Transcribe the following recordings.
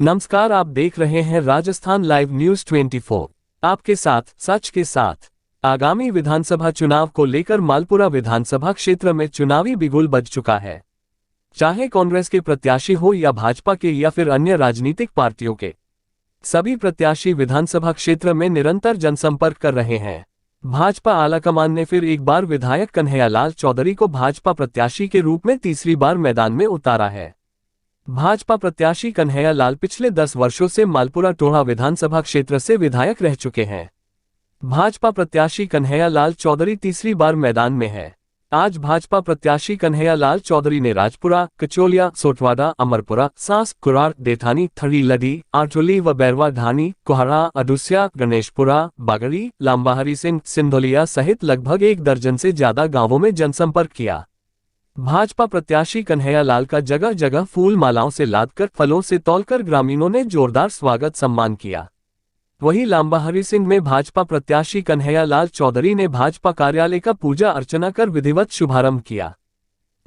नमस्कार, आप देख रहे हैं राजस्थान लाइव न्यूज 24। आपके साथ सच के साथ। आगामी विधानसभा चुनाव को लेकर मालपुरा विधानसभा क्षेत्र में चुनावी बिगुल बज चुका है। चाहे कांग्रेस के प्रत्याशी हो या भाजपा के या फिर अन्य राजनीतिक पार्टियों के, सभी प्रत्याशी विधानसभा क्षेत्र में निरंतर जनसंपर्क कर रहे हैं। भाजपा आलाकमान ने फिर एक बार विधायक कन्हैयालाल चौधरी को भाजपा प्रत्याशी के रूप में तीसरी बार मैदान में उतारा है। भाजपा प्रत्याशी कन्हैयालाल पिछले 10 वर्षों से मालपुरा टोढ़ा विधानसभा क्षेत्र से विधायक रह चुके हैं। भाजपा प्रत्याशी कन्हैयालाल चौधरी तीसरी बार मैदान में है। आज भाजपा प्रत्याशी कन्हैयालाल चौधरी ने राजपुरा, कचोलिया, सोटवाड़ा, अमरपुरा, सास, कुरार, देठानी, थड़ी लडी, आरचोली व बैरवा ढानी, कोहरा, अडुसिया, गणेशपुरा, बागड़ी, लांबाहरी सिंह, सिंधोलिया सहित लगभग 1 दर्जन से ज्यादा गांवों में जनसंपर्क किया। भाजपा प्रत्याशी कन्हैयालाल का जगह जगह फूल मालाओं से लादकर, फलों से तौलकर ग्रामीणों ने जोरदार स्वागत सम्मान किया। वहीं लांबाहरी सिंह में भाजपा प्रत्याशी कन्हैयालाल चौधरी ने भाजपा कार्यालय का पूजा अर्चना कर विधिवत शुभारंभ किया।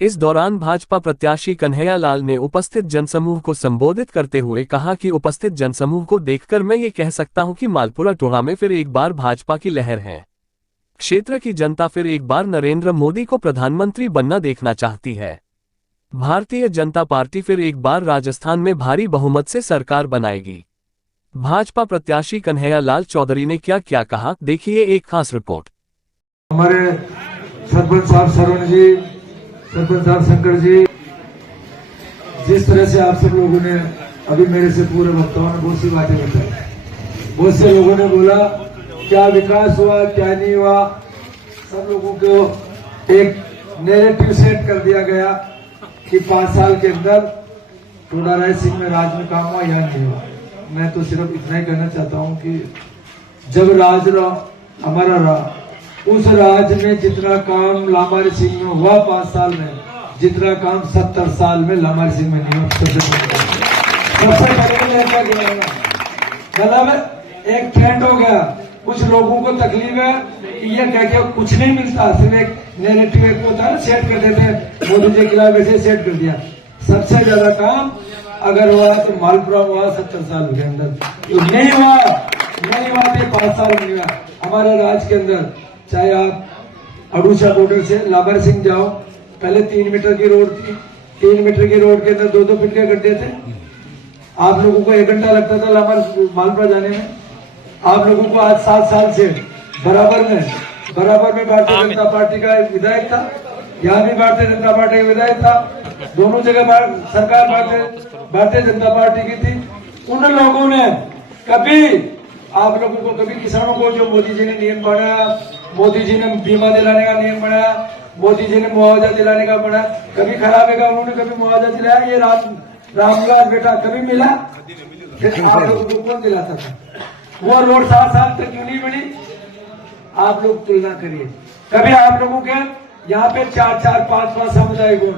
इस दौरान भाजपा प्रत्याशी कन्हैयालाल ने उपस्थित जनसमूह को संबोधित करते हुए कहा कि उपस्थित जनसमूह को देखकर मैं ये कह सकता हूं कि मालपुरा टोढ़ा में फिर एक बार भाजपा की लहर है। क्षेत्र की जनता फिर एक बार नरेंद्र मोदी को प्रधानमंत्री बनना देखना चाहती है। भारतीय जनता पार्टी फिर एक बार राजस्थान में भारी बहुमत से सरकार बनाएगी। भाजपा प्रत्याशी कन्हैयालाल चौधरी ने क्या क्या कहा, देखिए एक खास रिपोर्ट। हमारे सरपंच साहब सरवण जी, सरपंच साहब शंकर जी, जिस तरह से आप सब लोगों ने अभी मेरे से पूरे वक्ताओं ने बहुत सी बातें बताई। बहुत से लोगों ने बोला क्या विकास हुआ, क्या नहीं हुआ। सब लोगों को एक नैरेटिव सेट कर दिया गया कि 5 साल के अंदर टोढ़ा राय सिंह में राज में काम हुआ या नहीं हुआ। मैं तो सिर्फ इतना ही कहना चाहता हूं कि जब राज हमारा रहा, उस राज में जितना काम लांबारी सिंह में हुआ 5 साल में, जितना काम 70 साल में लांबारी सिंह में नहीं हुआ। मतलब एक ट्रेंड हो गया। कुछ लोगों को तकलीफ है कि ये कह के कुछ नहीं मिलता, सिर्फ एक नैरेटिव एक होता है, सेट कर देते हैं। मोदी जी के खिलाफ वैसे सेट कर दिया। सबसे ज्यादा काम अगर हुआ तो मालपुरा हुआ 70 साल के अंदर। तो नहीं हुआ तो 5 साल नहीं हुआ। हमारे राज्य के अंदर चाहे आप अडुसिया बॉर्डर से लांबारी सिंह जाओ, पहले 3 मीटर की रोड थी। 3 मीटर की रोड के अंदर 2-2 फीट के गड्ढे थे। आप लोगों को 1 घंटा लगता था मालपुरा जाने में। आप लोगों को आज 7 साल से बराबर में भारतीय जनता पार्टी का एक विधायक था। यहाँ भी भारतीय जनता पार्टी का विधायक था। दोनों जगह सरकार भारतीय जनता पार्टी की थी। उन लोगों ने कभी आप लोगों को, कभी किसानों को जो मोदी जी ने नियम बनाया, मोदी जी ने बीमा दिलाने का नियम बनाया, मोदी जी ने मुआवजा दिलाने का बनाया, कभी खराब है उन्होंने कभी मुआवजा दिलाया? ये रामविलास बेटा कभी मिला? आप लोगों को कौन दिलाता था? वो रोड 7 साल तक क्यों नहीं बनी? आप लोग तुलना करिए। कभी आप लोगों के यहाँ पे 4-4, 5-5 सामुदायिक हो,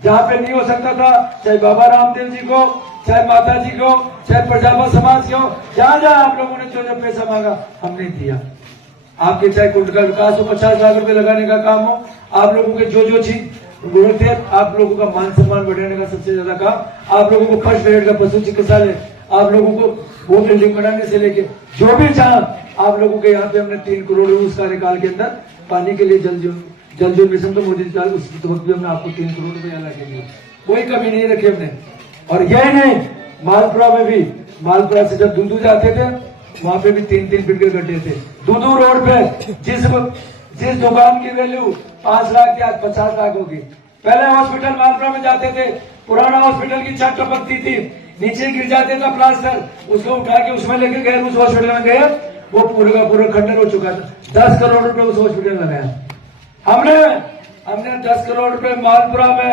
जहाँ पे नहीं हो सकता था, चाहे बाबा रामदेव जी को, चाहे माता जी को, चाहे प्रजापत समाज के हो, जहाँ जहाँ आप लोगों ने जो पैसा मांगा हमने दिया। आपके चाहे कुंड का विकास हो, 50 लाख रुपए लगाने का काम हो, आप लोगों के जो चीज थे, आप लोगों का मान सम्मान बढ़ाने का सबसे ज्यादा काम, आप लोगों को फर्स्ट ग्रेड का पशु चिकित्सालय, आप लोगों को वो बिल्डिंग बनाने से लेके जो भी जहां आप लोगों के यहाँ पे हमने 3 करोड़ उस कार्यकाल के अंदर पानी के लिए जल जीवन मिशन तो मोदी जी उस वक्त भी हमने आपको 3 करोड़ रुपए लगा के दिए। कोई कमी नहीं रखी हमने। और यही नहीं, मालपुरा में भी, मालपुरा से जब दूधू जाते थे वहां पे भी 3-3 फीट के गड्ढे थे। दूधू रोड पे जिस दुकान की वैल्यू 5 लाख की आज 50 लाख होगी। पहले हॉस्पिटल मालपुरा में जाते थे, पुराना हॉस्पिटल की छत टपकती थी, नीचे गिर जाते था प्लास्टर, उसको उठा के उसमें लेके गए, उस हॉस्पिटल में गए, वो पूरे का पूरा खंडर हो चुका था। 10 करोड़ रुपए उस हॉस्पिटल में लगाया हमने 10 करोड़ रुपए मालपुरा में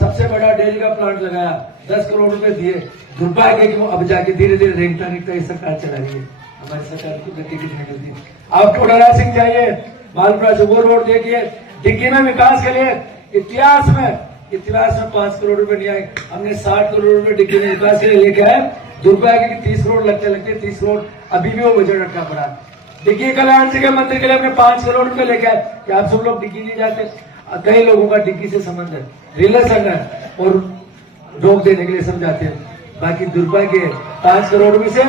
सबसे बड़ा डेयरी का प्लांट लगाया, 10 करोड़ रुपए दिए। दुर्भाग्य कि अब जाके धीरे धीरे रेंगता ये सरकार चला रही है। हमारी सरकार की गति कितनी करती है। आप टोढ़ा राय सिंह जाइए, मालपुरा से वो रोड देखिए। डिग्गी में विकास के लिए इतिहास में 5 करोड़ रुपए नहीं आए, हमने 60 करोड़ रुपए डिग्गी में विकास के लिए लेके आए। दुर्भाग्य कि 30 करोड़ लगते 30 करोड़ अभी भी वो बजट रखा पड़ा। डिग्गी कल्याण जी के मंदिर के लिए हमने 5 करोड़ रुपए लेके आए। क्या आप सब लोग डिग्गी नहीं जाते? कई लोगों का डिग्गी से संबंध है, रिलेशन है और रोक देने के लिए समझाते हैं। बाकी दुर्भाग्य 5 करोड़ में से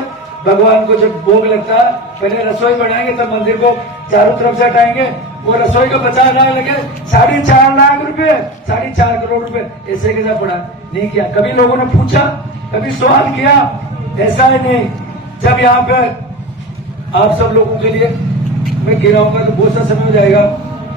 भगवान को जब भोग लगता है पहले रसोई बनाएंगे तब मंदिर को चारों तरफ से हटाएंगे। वो रसोई को 50 लाख लगे, 4.5 लाख रुपए, 4.5 करोड़ रुपए ऐसे कैसा पड़ा? नहीं किया। कभी लोगों ने पूछा, कभी सवाल किया? ऐसा ही नहीं। जब यहाँ पे आप सब लोगों के लिए मैं गिराऊंगा तो बहुत सा समय हो जाएगा,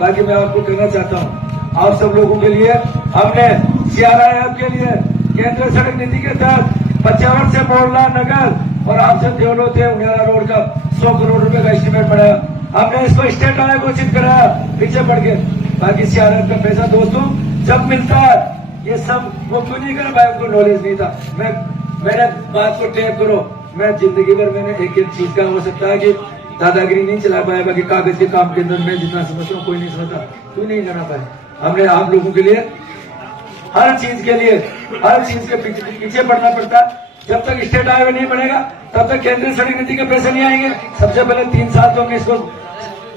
बाकी मैं आपको कहना चाहता हूँ आप सब लोगों के लिए हमने CRIF के लिए केंद्र सड़क नीति के तहत 55 से मोरला नगर और आपसे देवलो थे उनियारा रोड का 100 करोड़ रुपए का एस्टीमेट बनाया। हमने इसको स्टेट हाईवे घोषित कराया पीछे बढ़ के। बाकी CRIF का पैसा दोस्तों जब मिलता है ये सब वो क्यों नहीं कर पाया, उनको नॉलेज नहीं था। मैंने बात को टैप करो, मैं जिंदगी भर मैंने एक चीज का हो सकता है कि दादागिरी नहीं चला पाया, बाकी कागज के काम के अंदर मैं जितना समझता हूँ कोई नहीं समझता, क्यों नहीं जाना पाया। हमने आप लोगों के लिए हर चीज के लिए हर चीज के पीछे बढ़ना पड़ता। जब तक स्टेट हाईवे नहीं बनेगा तब तक केंद्रीय सड़क नीति के पैसे नहीं आएंगे। सबसे पहले 3 साल तो हमने इसको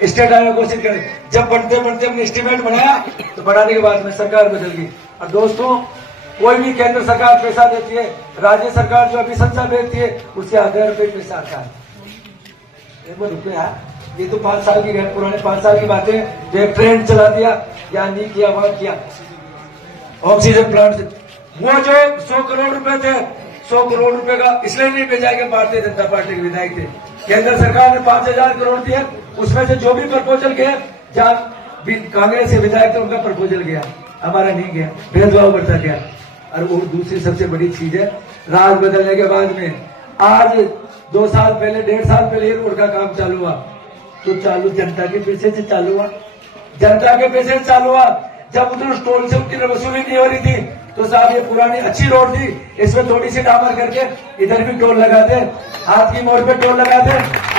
स्टेट हाईवे घोषित करें। जब बढ़ते बढ़ते हमने एस्टीमेट बनाया तो बढ़ाने के बाद में सरकार बदल गई। और दोस्तों कोई भी केंद्र सरकार पैसा देती है, राज्य सरकार जो अभी संस्था भेजती है उससे 1000 रुपए पैसा आता है। रुपया ये तो 5 साल की पुराने 5 साल की बातें, जो एक ट्रेन चला दिया या नहीं किया वहां किया। ऑक्सीजन प्लांट वो जो 100 करोड़ रुपए थे, 100 करोड़ रुपए का इसलिए नहीं भेजा कि भारतीय जनता पार्टी के विधायक थे। केंद्र सरकार ने 5000 करोड़ दिए, उसमें से जो भी प्रपोजल गया जहां कांग्रेस के विधायक थे उनका प्रपोजल गया, हमारा नहीं गया, भेदभाव बढ़ता गया। और वो दूसरी सबसे बड़ी चीज है, राज बदलने के बाद में आज 2 साल पहले 1.5 साल पहले ही रोड का काम चालू हुआ, तो चालू जनता के पैसे से चालू हुआ, जनता के पैसे से चालू हुआ। जब उधर टोल से उनकी वसूली नहीं हो रही थी तो साहब ये पुरानी अच्छी रोड थी, इसमें थोड़ी सी डामर करके इधर भी टोल लगाते, हाथ की मोड़ पे टोल लगाते।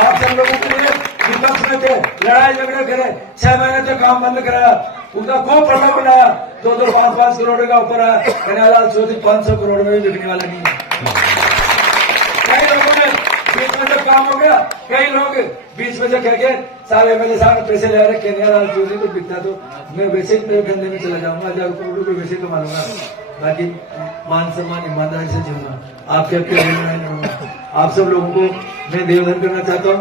आप सब लोगों के लिए विपक्ष में थे, लड़ाई झगड़े करे, 6 महीने तक काम बंद कराया, उनका खूब प्रभाव बनाया, 2-2, 5-5 करोड़ का ऊपर आया। कन्हैयालाल चौधरी 500 करोड़ में भी बिकने वाला नहीं है। कई लोगों ने बीच में जब काम हो गया, कई लोग बीच में जब कह के साहब MLA साहब ने पैसे ले रहे, कन्हैयालाल चौधरी को बिकता तो मैं वैसे ही मेरे धंधे में चला जाऊंगा, 1000 करोड़ रुपए वैसे कमा लूंगा, बाकी मान सम्मान ईमानदारी से जीऊंगा, आपके आप सब लोगों को मैं निवेदन करना चाहता हूँ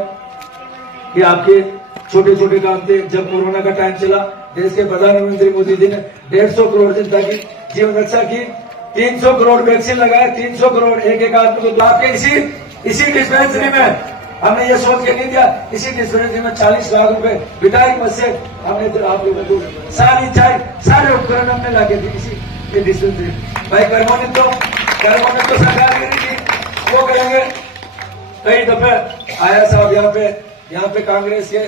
कि आपके छोटे छोटे काम थे। जब कोरोना का टाइम चला, देश के प्रधानमंत्री मोदी जी ने 150 करोड़ जनता की जीवन रक्षा की, 300 करोड़ वैक्सीन लगाए, 300 करोड़ एक आदमी को। आपके इसी डिस्पेंसरी में हमने ये सोच के नहीं दिया, इसी डिस्पेंसरी में 40 लाख रुपए विधायक मद से हमने आप लोगों को सारी चाय सारे उपकरण हमने लाके दिए इसी डिस्पेंसरी। भाई कर्मोन्नत तो सरकार करेगी, वो करेंगे। कई दफे आया साहब यहाँ पे कांग्रेस के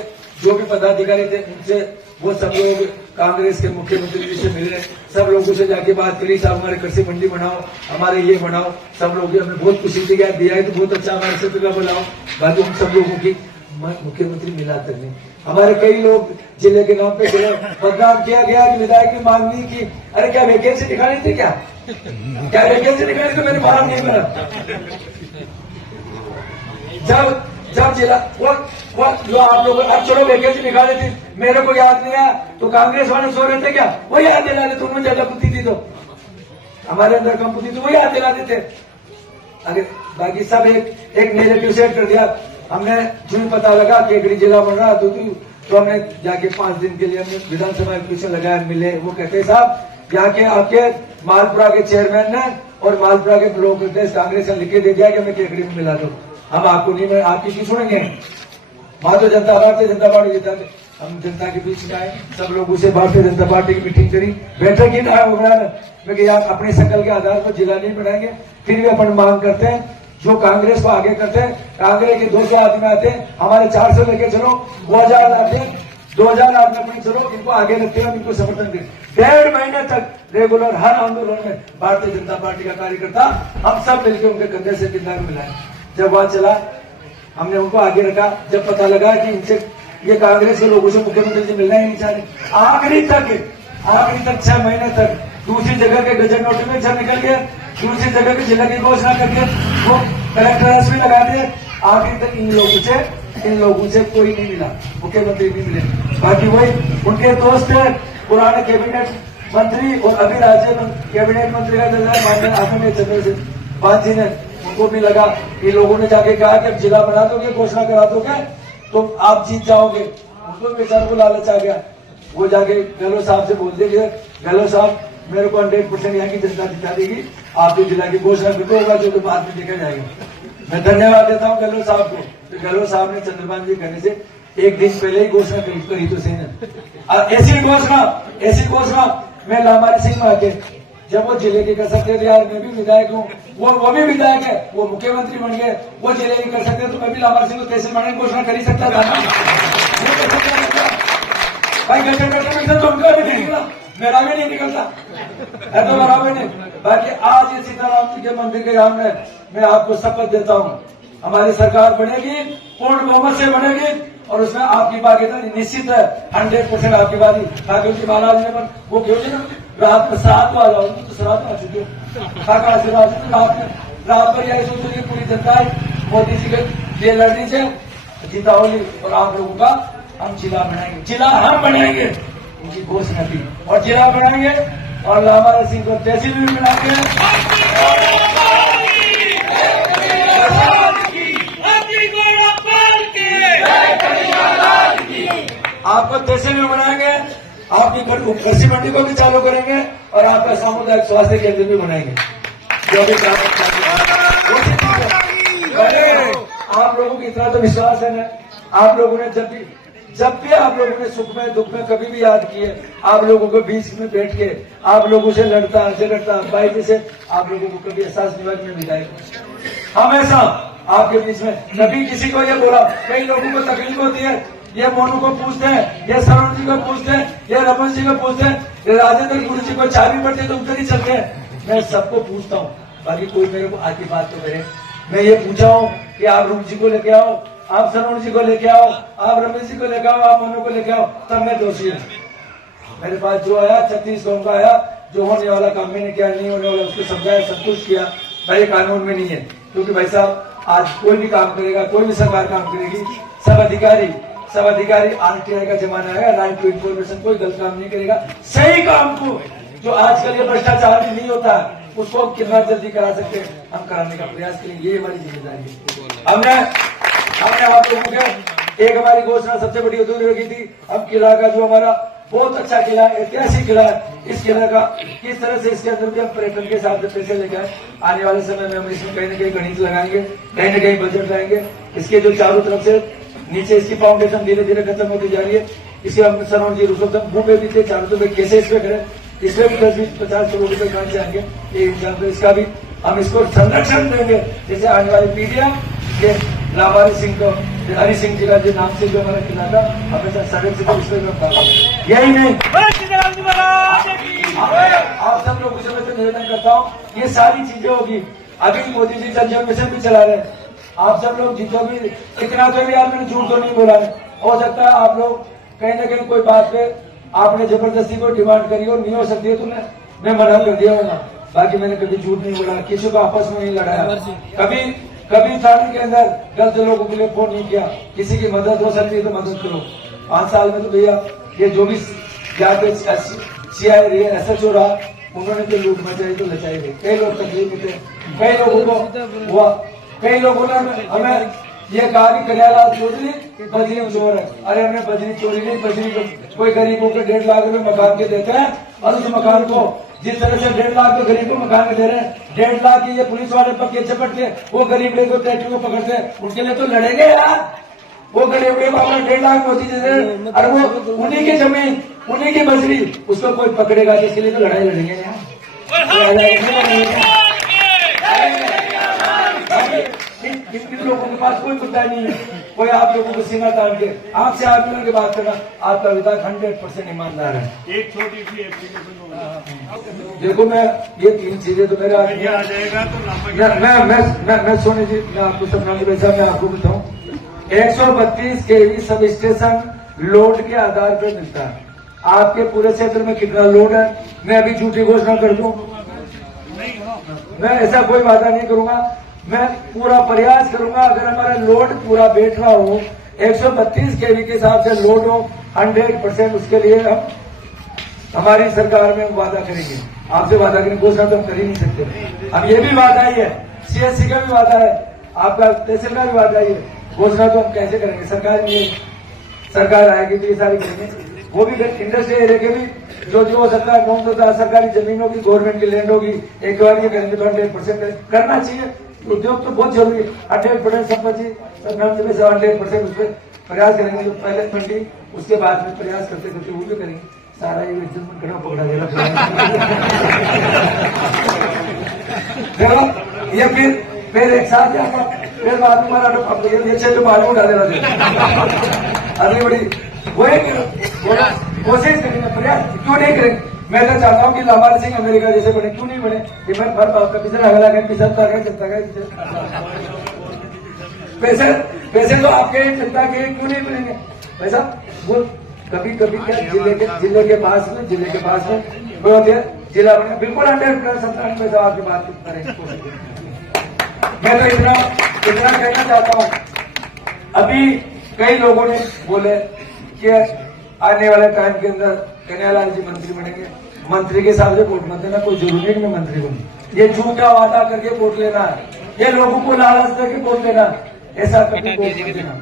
जो भी पदाधिकारी थे उनसे वो सब लोग कांग्रेस के मुख्यमंत्री जी से मिले, सब लोगों से जाके बात करी, साहब हमारे कृषि मंडी बनाओ, हमारे ये बनाओ, सब लोग हमें बहुत खुशी दिया है तो बहुत अच्छा, हमारे क्षेत्र का बनाओ। बाकी हम सब लोगों की मुख्यमंत्री मिला तक नहीं। हमारे कई लोग जिले के नाम पे बदनाम किया गया कि विधायक की मांग नहीं की। अरे क्या वैकेंसी निकाली थी, क्या वैकेंसी निकाली तो मेरे फॉर्म नहीं बना। जब जिला वो जो आप लोग अब चलो वैकेंसी निकाली थी, मेरे को याद नहीं आया तो कांग्रेस वाले सो रहे थे क्या, वो याद दिला देते। उन्होंने ज्यादा बुद्धि थी तो हमारे अंदर कम बुद्धि थी, वो याद दिला देते। अगर बाकी सब एक नेगेटिव सेट कर दिया। हमने जो भी पता लगा केकड़ी जिला बन रहा तो हमने जाके 5 दिन के लिए हमने विधानसभा क्वेश्चन लगाया, मिले। वो कहते साहब यहाँ के आपके मालपुरा के चेयरमैन ने और मालपुरा के ब्लॉक अध्यक्ष कांग्रेस ने लिख के दे दिया कि हमें केकड़ी में मिला दो। हम आपको नहीं, आपकी क्यों सुनेंगे? वहां तो भारतीय जनता पार्टी जीता थे, हम जनता के बीच में आए, सब लोगों से भारतीय जनता पार्टी की मीटिंग करी, बैठक की मैं कि यार अपनी शकल के आधार पर जिला नहीं बनाएंगे, फिर भी अपन मांग करते हैं जो कांग्रेस को आगे करते हैं। कांग्रेस के 200 आदमी आते हैं, हमारे 400 लेके चलो, 2000 आते हैं, 2000 आदमी अपने चलो, इनको आगे रखते हैं, इनको समर्थन दें। 1.5 महीने तक रेगुलर हर आंदोलन में भारतीय जनता पार्टी का कार्यकर्ता हम सब मिलकर उनके कंधे से कंधा मिलाए। जब वहां चला हमने उनको आगे रखा। जब पता लगा कि इनसे ये कांग्रेस के लोगों से मुख्यमंत्री से मिलना ही नहीं चाहते, आखिरी तक 6 महीने तक दूसरी जगह के गजट नोटिफिकेशन निकल गया, दूसरी जगह के जिला की घोषणा करके वो कलेक्टर में लगा दिए। आखिरी तक इन लोगों से कोई नहीं मिला, मुख्यमंत्री नहीं मिले। बाकी वही उनके दोस्त है पुराने कैबिनेट मंत्री और अभी राज्य कैबिनेट मंत्री का दर्जा माननीय आसुनी चंद्र से बात जी ने, उनको भी लगा कि लोगों ने जाके कहा कि अब जिला बना दोगे, घोषणा करा दोगे तो आप जीत जाओगे। उनको भी बेचारों को लालच आ गया। वो जाके गहलोत साहब से बोलते थे, गहलोत साहब मेरे को 100% यहाँ की जनता जिता देगी, आप जो जिला की घोषणा करते होगा जो तो बाद में देखा जाएगा। मैं धन्यवाद देता हूँ गहलोत साहब को। तो गहलोत साहब ने चंद्रभान जी कहने से एक दिन पहले ही घोषणा करी तो सही ने। ऐसी घोषणा मैं लामारी सिंह में आके जब वो जिले की कर सकते थे, यार मैं भी विधायक हूँ, वो भी विधायक है, वो मुख्यमंत्री बन गए, वो जिले की कर सकते तो मैं भी लामारी सिंह को तहसील बनाने की घोषणा कर ही सकता था। भाई गठन तो उनका भी नहीं निकला, मेरा भी नहीं निकलता है तो बराबर नहीं। बाकी आज ये सीताराम जी के मंदिर के सामने मैं आपको शपथ देता हूँ, हमारी सरकार बनेगी, पूर्ण बहुमत से बनेगी और उसमें आपकी भागीदारी निश्चित है, 100% आपकी बारी। ठाकुर जी महाराज ने पर वो क्यों रात में 7 आ जाओ तो 7 आ चुके ठाकुर आशीर्वाद रात पर यही सोचो कि पूरी जनता मोदी जी के लिए लड़नी से जीता होली और आप लोगों का हम जिला बनाएंगे, जिला हम बनाएंगे, उनकी घोषणा की और जिला बनाएंगे और लामारी सिंह को तहसील भी बनाएंगे। आपको तहसील में बनाएंगे, आपकी कृषि मंडी को भी चालू करेंगे और आपका सामुदायिक स्वास्थ्य केंद्र भी बनाएंगे। जो भी आप लोगों की इतना तो विश्वास है ना, आप लोगों ने जब भी आप लोगों ने सुख में दुख में कभी भी याद किए, आप लोगों को बीच में बैठ के आप लोगों से लड़ता झगड़ता भाई जैसे आप लोगों को कभी एहसास निभाग में विधायक हमेशा आपके बीच में कभी किसी को ये बोला। कई लोगों को तकलीफ होती है, ये मोनू को पूछते हैं, ये सरोज जी को पूछते हैं, ये रमन जी को पूछते हैं, ये राजेंद्र गुरु जी को चाबी पड़ती है तो उधर ही चलते हैं। मैं सबको पूछता हूँ, बाकी कोई मेरे को आगे बात तो करे। मैं ये पूछा हूँ कि आप रूप जी को लेके आओ, आप सरोज जी को लेके आओ, आप रमेश जी को लेके आओ, आप मोनू को लेके आओ, तब मैं दोषी हूँ। मेरे पास जो आया 36 गाँव का आया, जो होने वाला काम मैंने किया, नहीं होने वाला उसको समझाया, सब कुछ किया। भाई कानून में नहीं है, क्योंकि भाई साहब आज कोई भी काम करेगा, कोई भी सरकार काम करेगी, सब अधिकारी आरटीआई का जमाना है, राइट टू इन्फॉर्मेशन, कोई गलत काम नहीं करेगा। सही काम को जो आजकल ये भ्रष्टाचार भी नहीं होता है उसको हम कितना जल्दी करा सकते हैं, हम कराने का प्रयास करेंगे, ये हमारी जिम्मेदारी है। हमने आप लोगों के एक हमारी घोषणा सबसे बड़ी अधूरी रखी थी, हम किला का जो हमारा बहुत अच्छा किला है, ऐतिहासिक किला है, इस किला का किस तरह से इसके अंदर भी हम पर्यटन के हिसाब से पैसे लेके आए। आने वाले समय में हम इसमें कहीं न कहीं गणित लगाएंगे, कहीं न कहीं बजट लाएंगे। इसके जो चारों तरफ से नीचे इसकी फाउंडेशन धीरे धीरे खत्म होती जा रही है, इसे हम सरोज जी रुसोत्तम भूमि भी थे चारों तरफ कैसे इसमें करें, इसमें भी 10-20-50 करोड़ रुपए कहाँ से आएंगे, ये इंसान तो इसका भी हम इसको संरक्षण देंगे। जैसे आने वाली पीढ़ियां ये लामारी सिंह को, हरि सिंह जी का जो नाम से जो हमारा किला था हमेशा सड़क से तो इसमें यही नहीं, आप सब लोगों से मैं तो निवेदन करता हूँ, ये सारी चीजें होगी। अभी मोदी जी जन जीवन मिशन भी चला रहे हैं, आप सब लोग जितना भी इतना तो भी यार मैंने झूठ तो नहीं बोला है, हो सकता है आप लोग कहीं ना कहीं कोई बात पे आपने जबरदस्ती को डिमांड करी हो, नहीं हो सकती है, तो मैं मना कर दिया होगा। बाकी मैंने कभी झूठ नहीं बोला, किसी को आपस में नहीं लड़ाया, कभी थाने के अंदर गलत लोगों के लिए फोन नहीं किया। किसी की मदद हो सकती है तो मदद करो। 5 साल में तो भैया ये जो भी CI SHO रहा, उन्होंने तो लूट मचाई तो लचाई गई, कई लोग तकलीफ में थे, कई लोगों ने हमें ये कहा कि कन्हैयालाल चौधरी बजरी चोर है। अरे हमने बजरी चोरी नहीं, बजरी कोई गरीबों के 1.5 लाख रुपए मकान के देते हैं और उस मकान को जिस तरह से 1.5 लाख तो गरीब को मकान में दे रहे हैं, 1.5 लाख की ये पुलिस वाले पक्के झपट के वो गरीब को टैटू को पकड़ते हैं, उनके लिए तो लड़ेंगे यार। वो गरीब को अपना 1.5 लाख मोदी दे रहे हैं और वो उन्हीं की जमीन, उन्हीं की बजरी, उसको कोई पकड़ेगा जिसके लिए तो लड़ाई लड़ेंगे यार। इन लोगों के पास कोई मुद्दा नहीं है, कोई आप लोगों को सीना तान के आपसे आग मिलकर के बात करना, आपका विधायक 100% ईमानदार है। एक छोटी सी एप्लीकेशन देखो, मैं ये 3 चीजें तो मेरे आ जाएगा तो मैं सोनी जी, मैं आपको समझाऊंगा। वैसा मैं आपको बताऊं, 132 kV सब स्टेशन लोड के आधार पर मिलता है। आपके पूरे क्षेत्र में कितना लोड है, मैं अभी झूठी घोषणा कर दूं, मैं ऐसा कोई वादा नहीं करूंगा। मैं पूरा प्रयास करूंगा, अगर हमारा लोड पूरा बैठ रहा हो, 132 kV के हिसाब से लोड हो 100%, उसके लिए हम हमारी सरकार में वादा करेंगे। आपसे वादा करेंगे, घोषणा तो हम कर ही नहीं सकते। अब ये भी वादा ही है CSC का भी वादा है, आपका तहसील का भी वादा है। घोषणा तो हम कैसे करेंगे, सरकार आएगी तो ये सारी करेंगे। वो भी इंडस्ट्रियल एरिया के भी जो सरकार 9 सरकारी जमीनों की गवर्नमेंट की लैंड होगी, एक बार ये करेंगे तो 100% करना चाहिए। उद्योग तो बहुत जरूरी है। 100% संपत्ति सरकार से 100% उस पर प्रयास करेंगे। जो पहले फंडिंग, उसके बाद में प्रयास करते करते वो भी करेंगे। सारा ये एकदम कड़ा पकड़ा देगा ये फिर एक साथ फिर बाद में हमारा ये छह जो बालू उठा देना अगली बड़ी वही कोशिश करेंगे, प्रयास क्यों नहीं करेंगे। मैं तो चाहता हूँ कि लाभार सिंह अमेरिका जैसे बने, क्यों नहीं बने। कि मैं भर पाऊँ पिछड़ा अगला गए पिछड़ता गए चलता गए पैसे तो आपके जनता के क्यों नहीं बनेंगे पैसा। वो कभी कभी क्या जिले के पास में बहुत है जिला बने, बिल्कुल 100% पैसा आपकी बात करेंगे। मैं तो इतना कहना चाहता हूँ। अभी कई लोगों ने बोले कि आने वाले टाइम के अंदर कन्हैयालाल जी मंत्री बनेंगे। मंत्री के हिसाब से वोट मत देना, कोई जरूरी है कि मैं मंत्री बनूं। ये झूठा वादा करके वोट लेना है, ये लोगों को लालच देके वोट लेना, ऐसा कभी वोट मत देना।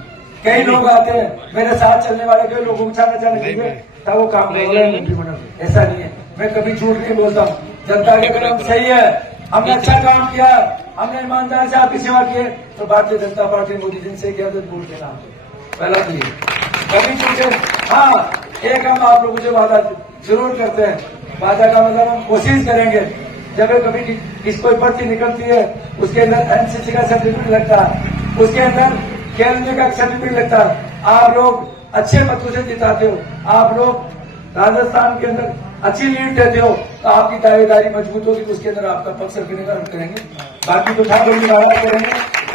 कई लोग आते हैं मेरे साथ चलने वाले, कई लोगों को चाहना चाहिए तब वो काम करेगा मंत्री बना, ऐसा नहीं है। मैं कभी झूठ नहीं बोलता हूँ। जनता के काम सही है, हमने अच्छा काम किया, हमने ईमानदार से आपकी सेवा की है, तो भारतीय जनता पार्टी मोदी जी से किया तो वोट देना पहला तो ये। कभी पूछे हाँ, एक हम आप लोगों से वादा जरूर करते हैं। वादा का मतलब हम कोशिश करेंगे, जब कभी कोई पर्ची निकलती है उसके अंदर NCC का सर्टिफिकेट लगता है, उसके अंदर खेलने का सर्टिफिकेट लगता है। आप लोग अच्छे मतों से जिताते हो, आप लोग राजस्थान के अंदर अच्छी लीड देते हो, तो आपकी दावेदारी मजबूत होगी, तो उसके अंदर आपका पक्ष रखने का हम करेंगे। बाकी तो ठाकुर जी महाराज करेंगे,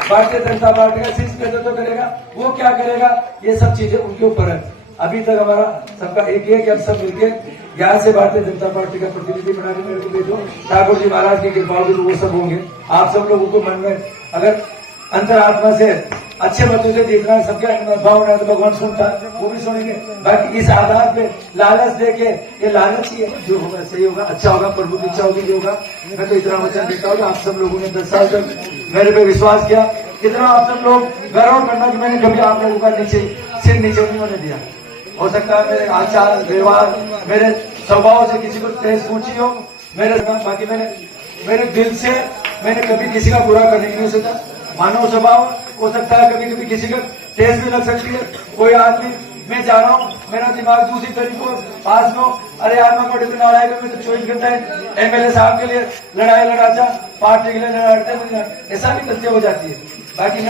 भारतीय जनता पार्टी का शीर्ष नेतृत्व करेगा, वो क्या करेगा ये सब चीजें उनके ऊपर है। अभी तक हमारा सबका एक है कि हम सब मिलकर यहाँ से भारतीय जनता पार्टी का प्रतिनिधि बना के मेरे को भेजो। ठाकुर जी महाराज की कृपा होगी तो वो सब होंगे। आप सब लोगों को मन में अगर अंतरात्मा से अच्छे मतों से जीतना है, सबके भावना है तो भगवान सुनता है, वो भी सुनेंगे। बाकी इस आधार पे लालच देके, ये लालच ही है, जो होगा सही होगा, अच्छा होगा, प्रभु की इच्छा होगी जो होगा। मैं तो इतना वचन देता हूँ। आप सब लोगों ने 10 साल तक मेरे पे विश्वास किया, कितना आप सब लोग गर्व करना कि मैंने कभी आप लोगों का सिर नीचे नहीं होने दिया। हो सकता है मेरे आचार व्यवहार, मेरे स्वभाव से किसी को ठेस पहुंची हो, बाकी मेरे दिल से मैंने कभी किसी का बुरा करने नहीं सोचा। मानव स्वभाव हो सकता है कभी कभी किसी का ठेस भी लग सकती है। कोई आदमी मैं जा रहा हूँ, मेरा दिमाग दूसरी तरीकों पास में, अरे यार मैं बड़े लड़ाई में तो 24 घंटे MLA साहब के लिए लड़ाई लड़ाता, पार्टी के लिए लड़ाते, ऐसा भी गलती हो जाती है। बाकी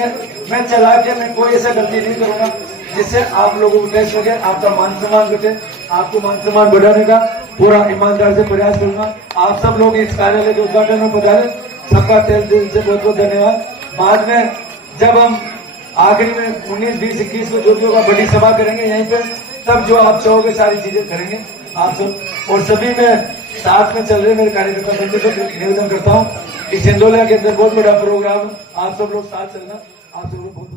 मैं चला के मैं कोई ऐसा गलती नहीं करूंगा जिससे आप लोगों को टेस्ट लगे, आपका मान सम्मान रखे। आपको मान सम्मान बढ़ाने का पूरा ईमानदार से प्रयास करूंगा। आप सब लोग इस कार्यालय के उद्घाटन में पधारे, सबका दिल से बहुत बहुत धन्यवाद। बाद में जब हम आखिरी में 19, 20, 21 को जो भी होगा बड़ी सभा करेंगे यहीं पे, तब जो आप चाहोगे सारी चीजें करेंगे आप सब। और सभी में साथ में चल रहे मेरे कार्यकर्ता बंधु से निवेदन करता हूँ कि सिंधोलिया के अंदर बहुत बड़ा प्रोग्राम, आप सब लोग साथ चलना। आप सब लोग बहुत